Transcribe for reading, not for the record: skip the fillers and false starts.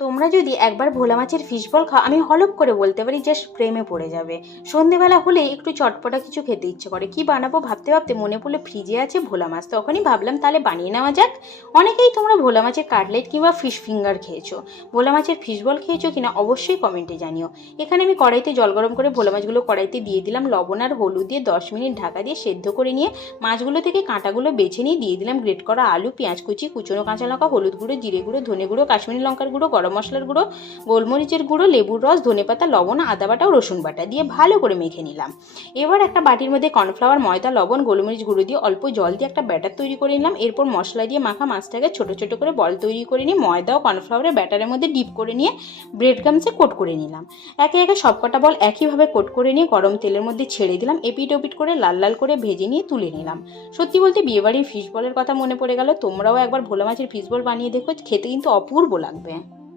তোমরা যদি একবার ভোলা মাছের ফিশ বল খাও, আমি হলপ করে বলতে পারি জাস্ট প্রেমে পড়ে যাবে। সন্ধেবেলা হলে একটু চটপটা কিছু খেতে ইচ্ছে করে, কি বানাবো ভাবতে ভাবতে মনে পড়লো ফ্রিজে আছে ভোলা মাছ, তখনই ভাবলাম তাহলে বানিয়ে নেওয়া যাক। অনেকেই তোমরা ভোলা মাছের কাটলেট কিংবা ফিশ ফিঙ্গার খেয়েছো, ভোলা মাছের ফিশ বল খেয়েছো কিনা অবশ্যই কমেন্টে জানিও। এখানে আমি কড়াইতে জল গরম করে ভোলা মাছগুলো কড়াইতে দিয়ে দিলাম, লবণ আর হলুদ দিয়ে 10 মিনিট ঢাকা দিয়ে সেদ্ধ করে নিয়ে মাছগুলো থেকে কাঁটাগুলো বেছে নিয়ে দিয়ে দিলাম গ্রেট করা আলু, পেঁয়াজ কুচি, কুচনো কাঁচা লঙ্কা, হলুদ গুঁড়ো, জিরে গুঁড়ো, ধনে গুঁড়ো, কাশ্মীরি লঙ্কার গুঁড়ো, গরম মশলার গুঁড়ো, গোলমরিচের গুঁড়ো, লেবুর রস, ধনেপাতা, লবণ, আদা বাটা ও রসুন বাটা দিয়ে ভালো করে মেখে নিলাম। এবার একটা বাটির মধ্যে কর্নফ্লাওয়ার, ময়দা, লবণ, গোলমরিচ গুঁড়ো দিয়ে অল্প জল দিয়ে একটা ব্যাটার তৈরি করে নিলাম। এরপর মশলা দিয়ে মাখা মাছটাকে ছোট ছোট করে বল তৈরি করে নিয়ে ময়দা ও কর্নফ্লাওয়ারের ব্যাটারের মধ্যে ডিপ করে নিয়ে ব্রেড গামসে কোট করে নিলাম। একে একে সবকটা বল একইভাবে কোট করে নিয়ে গরম তেলের মধ্যে ছেড়ে দিলাম, এপিট ওপিট করে লাল লাল করে ভেজে নিয়ে তুলে নিলাম। সত্যি বলতে বিয়েবাড়ির ফিশ বলের কথা মনে পড়ে গেল। তোমরাও একবার ভোলা মাছের ফিশ বল বানিয়ে দেখো, খেতে কিন্তু অপূর্ব লাগবে।